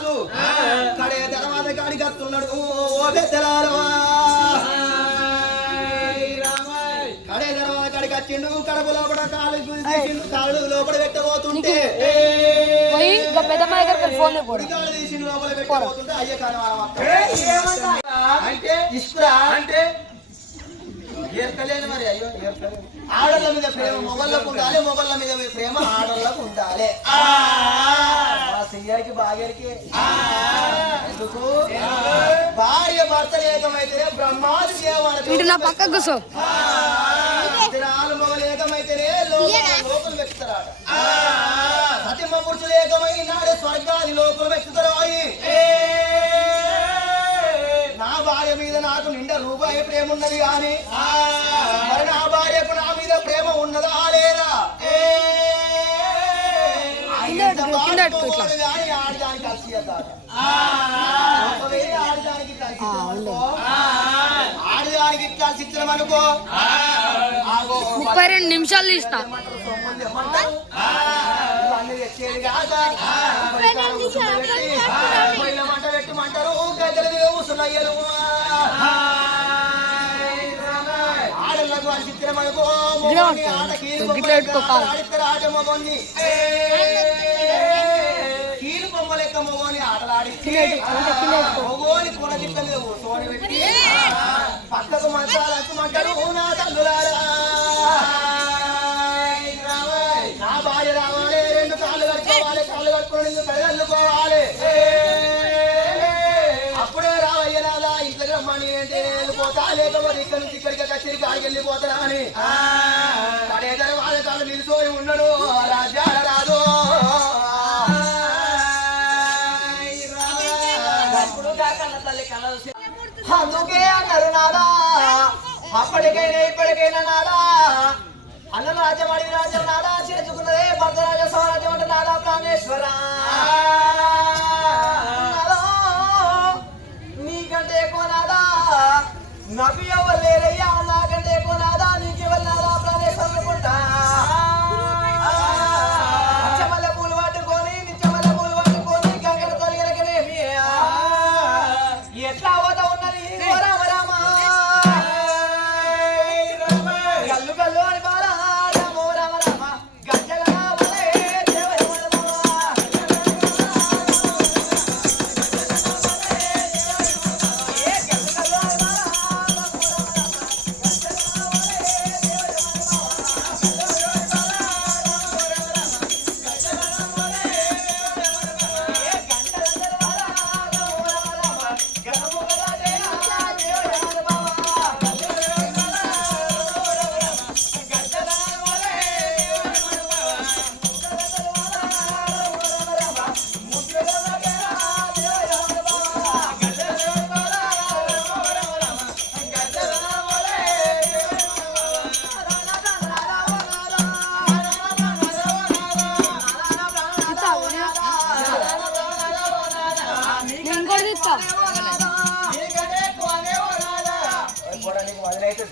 రాజు కడే తర్వాత కాడికి వస్తున్నాడు ఓ పెద్దలారో కడే తర్వాత కాడికి వచ్చిండు కడప లోపల కాలు తీసిండు కాళ్ళు లోపల పెట్టబోతుంటే కాళ్ళు తీసిండు లోపల పెట్టబోతుంటే అయ్యే కాలం అంటే ఇస్తా అంటే ఏర్కలేని మరి అయ్యో ఆడళ్ళ మీద ప్రేమ మొగళ్ళకు ఉండాలి మొగళ్ళ మీద ప్రేమ ఆడళ్ళకు ఉండాలి చెయ్యానికి భార్యకి ఎందుకు భార్య భర్తలు ఏకమైతేనే బ్రహ్మాది పక్కకు మొగలు ఏకమైతేనే లోకులు వెక్కుతారాట సతిమ పురుషులు ఏకమై నాడే స్వర్గాది లోకులు వెక్కుతారు నా భార్య మీద నాకు నిండా రూపాయి ప్రేమ ఉన్నది కానీ మరి నా భార్యకు నా మీద ప్రేమ ఉన్నదా లేదా ఆడదానికి కలిసి ఆడదానికి కలిసి ఇచ్చిన అనుకో 32 నిమిషాలు తీసిన మంట పెట్టమంటారు గద్దెలు కూర్చున్నాయ్యలు ఆడలకు కలిసి ఇచ్చిన అనుకో ఆట మొగొని కీలు బొమ్మ లెక్క మొగోని ఆటలాడి మొగోని కొనగిట్ల మీద కూర్చోని పెట్టి పక్కకు మంచాలంటూ నా తల్లులారా నా భార్య రావాలి 2 కాళ్ళు కట్టుకోవాలి కాళ్ళు కట్టుకోవాలి కళ్ళల్లుకోవాలి అప్పుడే రావయ్యనాదా ఇంట్లోకి రమ్మని అంటే వెళ్ళిపోతా లేకపోతే ఇక్కడ నుంచి ఇక్కడికి కచేరికి ఆడికి వెళ్ళిపోతానా అని కడే తర్వాత కాళ్ళు నిలిచిపోయి ఉన్నాడు రాజ్యాల రాదు అందుకే అన్నారు నాదా అప్పటికైనా ఇప్పటికైనా నాదా అన్న రాజ్యం అడిగి రాజ్యం నాదా చేర్చుకున్నదే భర్త రాజ స్వరాజ్యం అంటే నాదా ప్రాణేశ్వర నీకంటే ఎక్కువ నాదా నాకు ఎవరు లేరయ్యా నాకంటే ఎక్కువ నాదా నీకు ఎవరు నాదా ప్రాణేశ్వర అనుకుంటా నిత్యమల్ల పూలు పట్టుకొని గంగడ తొలగలకనేమి ఎట్లా అవత ఉన్నది రామ రామ కల్లు కల్లు అని బాలా రామో రామ రామ గంజల రావలే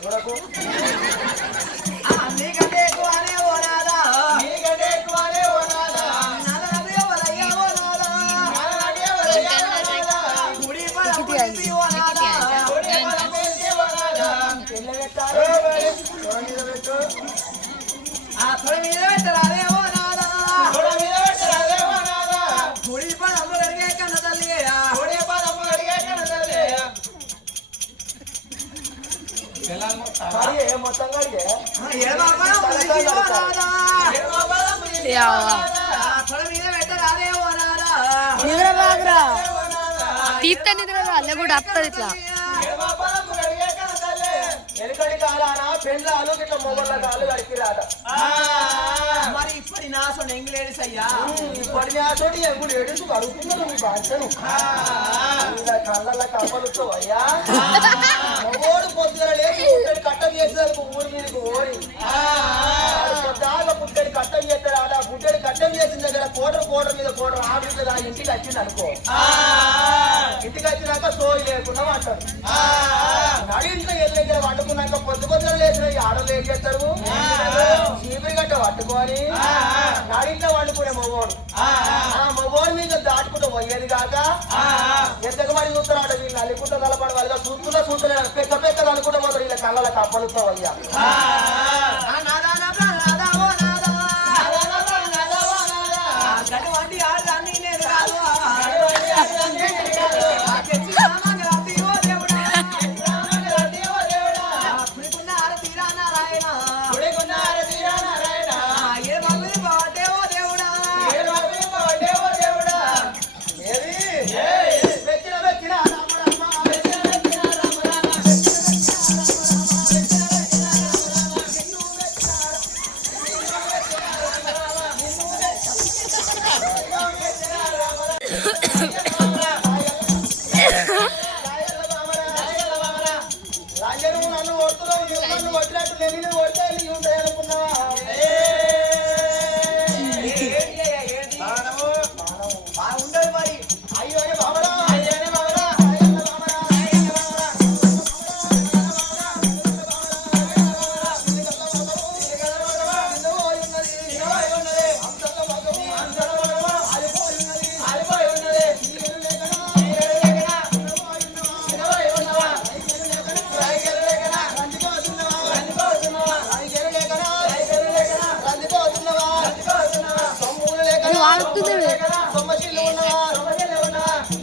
చూడకు నీకంటే ఎక్కువనే ఓ నాదా నీకంటే ఎక్కువనే ఓ నాదా నాదనదే వలయ్య ఓ నాదా నాదనదే వలయ్య గుడి పరపతి ఓ నాదా గుడి పరపతి ఓ నాదా ఎల్ల పెట్టారు తొడ మీద పెట్టు తొడ మీద పెట్టరాదే ఓ నాదా తొడ మీద పెట్టరాదే ఓ నాదా గుడి పరపతి అడిగే కన్న తల్లి గుడి పరపతి అడిగే కన్న తల్లి మొత్తం కడిగే తీర్థ నిద్ర అల్ల కూడా వస్తుంది ఇట్లా వెనుకటి కాలాన పెళ్ళాలు ఇట్లా మొగళ్ళ కాళ్ళు కడికిరాట మరి ఇప్పటి నాసోడు ఎంగులేడిస్ అయ్యా ఇప్పటి నాసోడు ఎంగులేడిస్ కడుగుతున్నారు మీ భాషను కళ్ళ కప్పలుతో అయ్యా మొగోడు పొద్దున లేచి పుట్టడి కట్టం చేసేందుకు ఊరి మీదకి ఓడి దాకా పుట్టడి కట్టం చేస్తాడు ఆ పుట్టడి కట్టం చేసిన దగ్గర కోటర్ మీద కోటర్ ఆవిడ ఇంటికి వచ్చింది అనుకో ఇంటికి వచ్చినాక సోయి లేకుండా అంటారు నడింట్లో ఎల్లి దగ్గర వండుకున్న చేసుకున్నాక పొద్దు పొద్దున లేచిన ఈ ఆడలు ఏం చేస్తారు చీపురి గట్ట పట్టుకొని నాడింట్లో వండుకునే మగవాడు ఆ మగవాడు మీద దాటుకుంటూ పోయేది కాక ఎంతకు మరి చూస్తున్నాడు వీళ్ళు అల్లుకుంటూ తలపడి వాళ్ళగా చూస్తలేడు పెద్ద పెద్దలు అనుకుంటూ పోతారు వీళ్ళ కళ్ళకి అప్పలుతో అయ్యా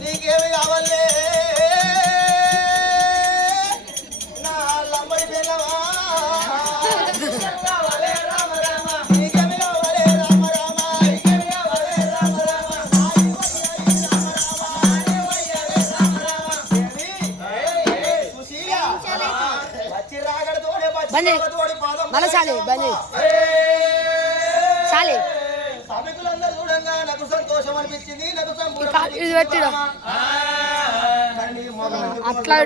నీకేమి కావాలే నా లంబడి పిల్లవా నీకేమి కావాలే రామ రామ వచ్చి రాగడతోడే మన చాలే బండి చాలే సభికులందరూ చూడంగా నాకు సంతోషం అనిపించింది నాకు ఇది పెట్టిరా అట్లా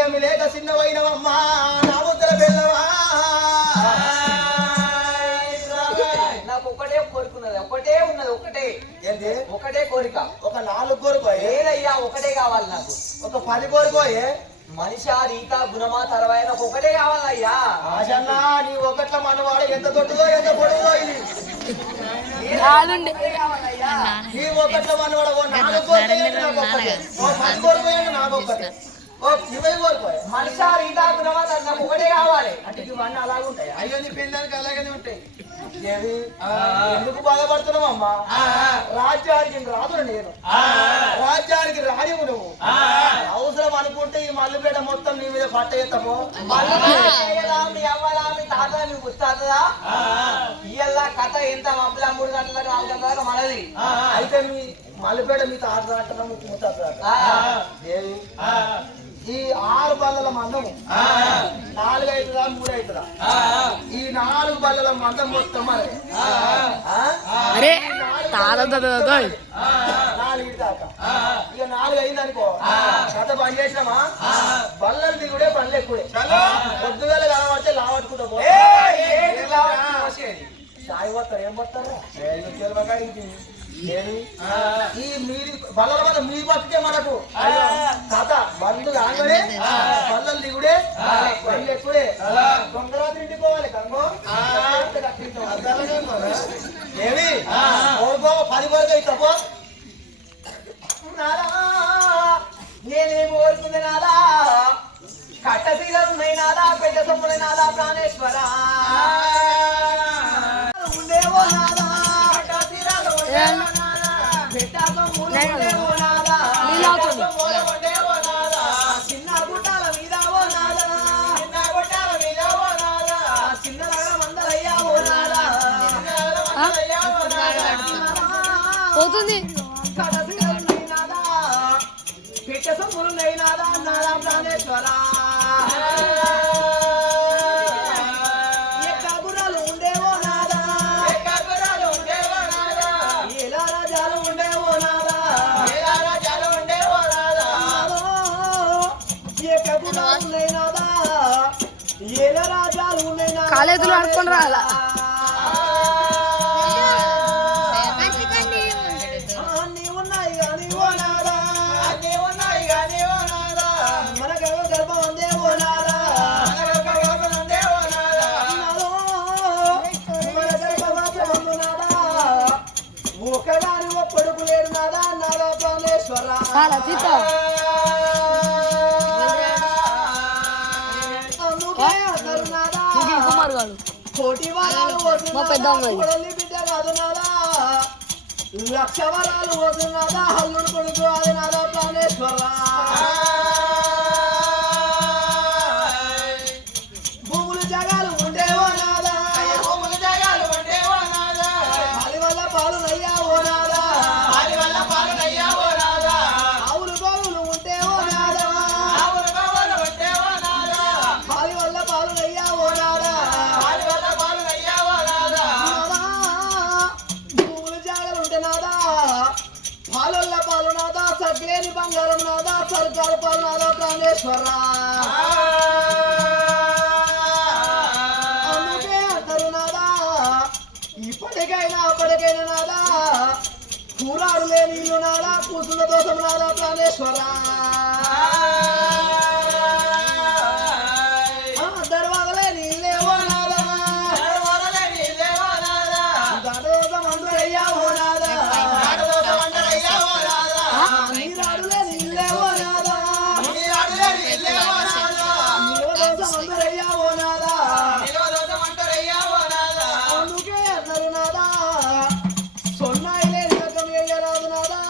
ఏమి లేక చిన్నవైనవమ్మా నా ముద్దల పిల్లవా నాకు ఒకటే కోరుకున్నది ఒకటే ఉన్నది ఒకటే ఏంటి ఒకటే కోరిక ఒక 4 కోరుకో ఏదయ్యా ఒకటే కావాలి నాకు ఒక 10 కోరుకోయే మనిషా రీత గుణమా తరవైన ఒకటే కావాలయ్యా ఆశన్నా నీ ఒకట్ల మనవాడు ఎంత దొడ్డుదో ఎంత పొడుగుదో ఇది నీ ఒకట్ల మనవాడు 4 కోరుకోయండి నాకు ఒకటి మనిషా రీత గుణమా నాకు ఒకటే కావాలి అంటే ఇవన్నీ అలాగే ఉంటాయి అయ్యో నీ పెళ్ళానికి అలాగనే ఉంటాయి ఎందుకు బాధపడుతున్నావు అమ్మా రాజ్యానికి రాదు నేను రాజ్యానికి రానివు నువ్వు అవసరం అనుకుంటే ఈ మల్లిపేట మొత్తం నీ మీద పట్ట ఎత్తము మీ అవ్వలా మీ తాత నీకు గుర్తుందా ఇయ్యల్లా కథ ఎంత మబ్బుల 3 గంటలకు 4 గంటల దాకా మనది అయితే మీ మల్లిపేట మీ తాత అంటున్నా మీకు ముత్తాత దేవి ఈ 6 బల్లల మందము 4 అవుతుందా 3 అవుతుందా ఈ 4 బల్లల మందం మొత్తం మరి 4 దాకా ఇక 4 అయిందనుకో కథ బంద్ చేసినామా బల్లలు దిగుడే పనులు ఎక్కువే పొద్దుగాల కనబడితే లావట్టుకుంటా పో సాయి పోతారు ఏం పోతారు ఈ మీది బల్లల వల్ల మీ బతికే మనకు తాత బండ్లు కాగానే బల్లలు దిగుడే బండ్లు ఎక్కువే దొంగరాత్రి ఇంటికి పోవాలి కంగో ఏమి ఓడుకో 10 వరకు అవుతాపో నాదా నేనేమి కోరుకుంది నాదా కట్ట తీరలున్నాయి నాదా పెద్ద సొమ్ములై నాదా ప్రాణేశ్వరా ఉండేవో నాదా కట్ట తీరాలు చిన్న గుట్టాల మీద ఓ నాదా చిన్న గుట్టాల మీద ఓ నాదా చిన్న మందలయ్యా ఓ నాదా పోతుంది పెట్ట సొమ్ములున్నాయి నాదా నాదా ప్రాణేశ్వరా గుర్రాలు ఉండేవో నాదా గుర్రాలు ఉండేవో నాదా ఎలా రాజాలు ఉండేవో నాదా ఎలా రాజాలు ఉండేవో నాదా గుర్రాలు ఉన్నాయి నాదా ఎలా రాజాలు ఉన్నాయి నాదా కాలేజీలో ఆడుకొని రాలా ప్రాణేశ్వర చాలా తీతా అందుకే అందరు నాదా కుమార్ గారు కోటి వరాలు మా పెద్ద అమ్మాయి. వస్తున్నాదా బిడ్డ కాదు నాదా లక్ష వరాలు వస్తున్నాదా హల్లుడు కొడుకు అది నాదా ప్రాణేశ్వర భూములు జగాలు ఉండేవో నాదా పాలి వల్ల పాలు నయ్యావో నాదా ఆవులు గోవులు ఉంటేవో నాదా పాలి వల్ల పాలు నయ్యావో నాదా భూములు జాగలు ఉంటే నాదా పాలల్ల పాలు నాదా సగ్లేని బంగారం నాదా సర్కారు పాలు నాదా ప్రాణేశ్వర అందుకే అంటారు నాదా ఇప్పటికైనా అప్పటికైనా నాదా కూరాడు లేని ఇల్లు నాదా కూసుల దోషం నాదా ప్రాణేశ్వర దర్వాగలే నీళ్ళేవో నాదా దడోసం అందరయ్యావో నాదా నీరాడులే నీళ్ళేవో నాదా నిలవదోసం అందరయ్యావో నాదా అందుకే అన్నారు నాదా సొన్నాయి లేని రకం వేయరాదు నాదా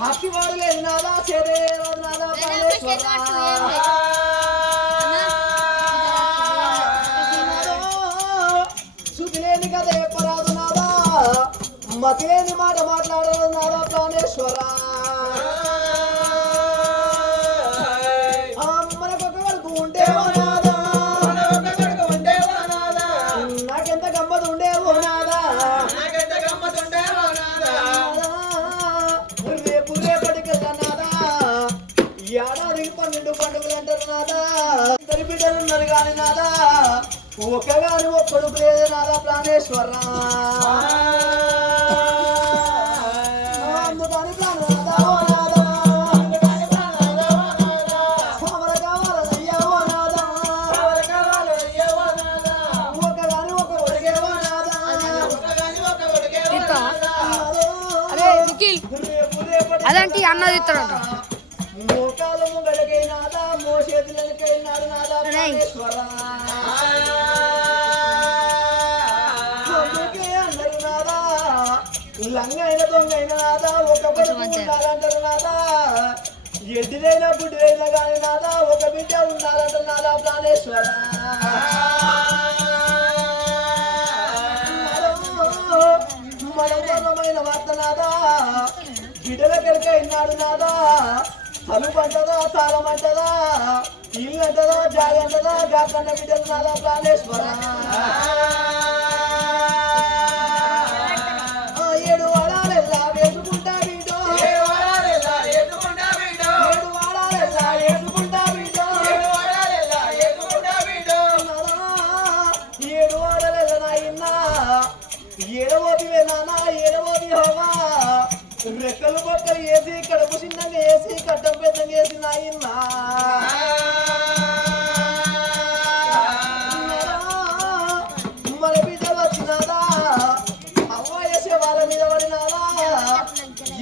హక్కివాడు లేని నాదా చేరేరాదు నాదా ప్రాణేశ్వర సుఖిలేని కథ చెప్పరాదు నాదా మతిలేని మాట మాట్లాడరాదు నాదా ప్రాణేశ్వర మనకొక వరకు ఉండేవో నాదా నాకెంత గమ్మత్ ఉండేవో నాదా రేపు రేపటికెళ్ళా నాదా ఏడాదికి 12 పండుగలు అంటారు నాదా ఇద్దరు బిడ్డలు ఉన్నారు కానీ నాదా ఒక్కగాని ఒక్కడుకు లేదు నాదా ప్రాణేశ్వర అందుకని ప్రాణనాదా ఓ నాదా సమర కావాలయ్యా ఓ నాదా ఒక్కగాని ఒక్క ఒడిగేవో నాదా తీతా అరే నిఖిల్ రేపు రేపటి అదంటే అన్న తీస్తాడంట మోకాలు ముంగడకై నాదా మోచేతులకై నాదా ప్రాణేశ్వర అందుకే అందరు నాదా లంగైన దొంగైన నాదా ఒక పడుకు ఉండాలంటారు నాదా ఎడ్డిదైనా గుడ్డిదైనా కానీ నాదా ఒక బిడ్డ ఉండాలంటారు నాదా ప్రాణేశ్వర మనోహరమైన వార్త నాదా బిడ్డల కెరకైనాడు నాదా తలుపు అంటదా తాళం అంటదా ఇల్లు అంటదా జాగ అంటదా గాకన్న బిడ్డలు నాదా ప్రాణేశ్వర 7 వాడాలెల్లా వేసుకుంటా బిడ్డో 7 వాడాలెల్లా వేసుకుంటా బిడ్డో 7 వాడాలెల్లా నాయన్నా ఏడవోపివే నాన్న ఏడవోపి హోమా రెక్కలు బొక్కలు వేసి కడుపు చిన్నగా వేసి కట్టం పెద్దగా వేసి నాయన్నా మన బిడ్డలు వచ్చినాదా అవ్వ వేసే వాళ్ళ మీద పడినాదా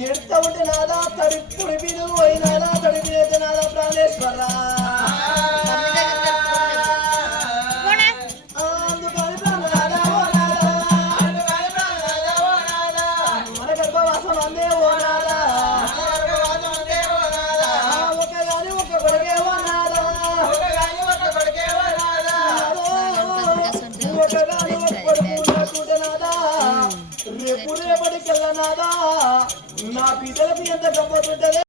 ఎడత ఉంటే నాదా తడిపుడి బిడ్డలు పోయినాదా తడిపి అయితే నాదా ప్రాణేశ్వర అందుకని ప్రాణనాదా ఓ నాదా మన గర్భవాసం అందే ఓ నాదా ఒక్కగాని ఒక్క కొడుకే ఓ నాదా ఒక్కగాని ఒక్క కొడుకు ఉన్నట్టుంటే నాదా రేపు రేపటికెళ్ళ నాదా నా బిడ్డలకి ఎంత గమ్మతుంటది